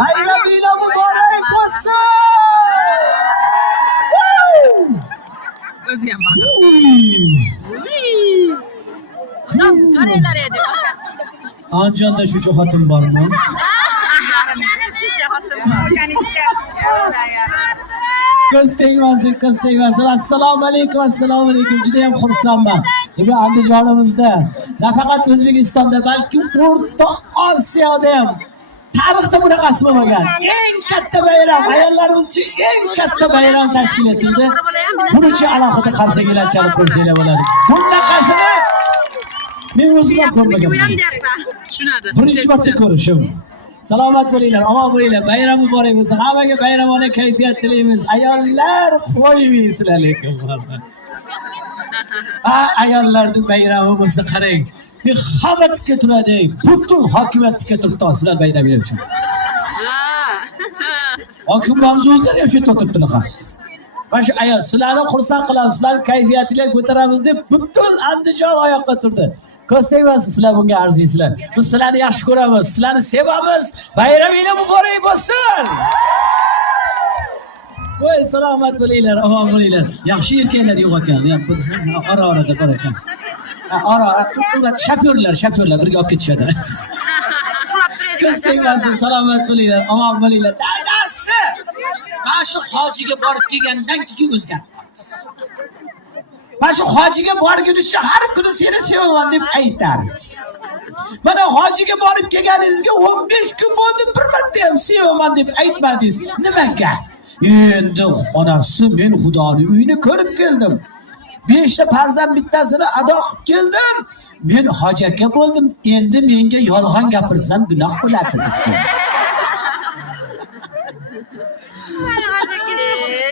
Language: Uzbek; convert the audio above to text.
Bayraminglar muborak bo'lsin. O'zi ham bor. Odam qaranglar edi. Anjonda shuncha xotin bormi? Shuncha xotin bor. Ko'z tegmasin. Assalomu alaykum. Juda ham xursandman. Bugun Andijonimizda, nafaqat O'zbekistonda, balki O'rta Osiyoda ham tarixda bunaqasi bo'lmagan. Eng katta bayram, ayollarimiz uchun eng katta bayram tashkil etildi. Buning uchun alohida qarsagilar chalib qo'ysanglar bo'ladi. Bunaqasini men o'zim ham ko'rmaganman. Tushunadi. Birinchi marta ko'rishim. Salomat bo'linglar, omon bo'linglar. Bayram muborak bo'lsin. Hammaga bayramona kayfiyat tilaymiz. Ayollar qo'ymaysizlar lekin. Ayollarning bayrami bo'lsa qarang. Hamma tikka turadi. Butun hokimiyat tikka turibdi sizlar bayramingiz uchun. Hokimlarimiz o'zlari ham shu turibdilar xos. Mana shu ayol sizlarni xursand qilamiz, sizlarning kayfiyatinglarni ko'taramiz deb butun Andijon oyoqqa turdi. Ko'z tegmasin, sizlar bunga arziysizlar. Biz sizlarni yaxshi ko'ramiz, sizlarni sevamiz. Bayraminglar muborak bo'lsin. Voy, salomat bo'linglar, omon bo'linglar. Yaxshi erkaklar yo'q ekan. Ora-orada bor ekan. Ora-ora shofyorlar birga olib ketishadi. Ko'z tegmasin, salomat bo'linglar, omon bo'linglar. Dadasi! Mana shu hojiga borib kelgandan keyin o'zgardi. Mana shu hojiga borguncha har kuni seni sevaman deb aytar. Mana hojiga borib kelganingizga 15 kun bo'ldi, bir marta ham sevaman deb aytmadingiz. Nimaga? Endi onasi men Xudoning uyini ko'rib keldim. 5 ta farzand bittasini ado qilib keldim. Men hoji aka bo'ldim. Endi menga yolg'on gapirsam gunoh bo'ladi.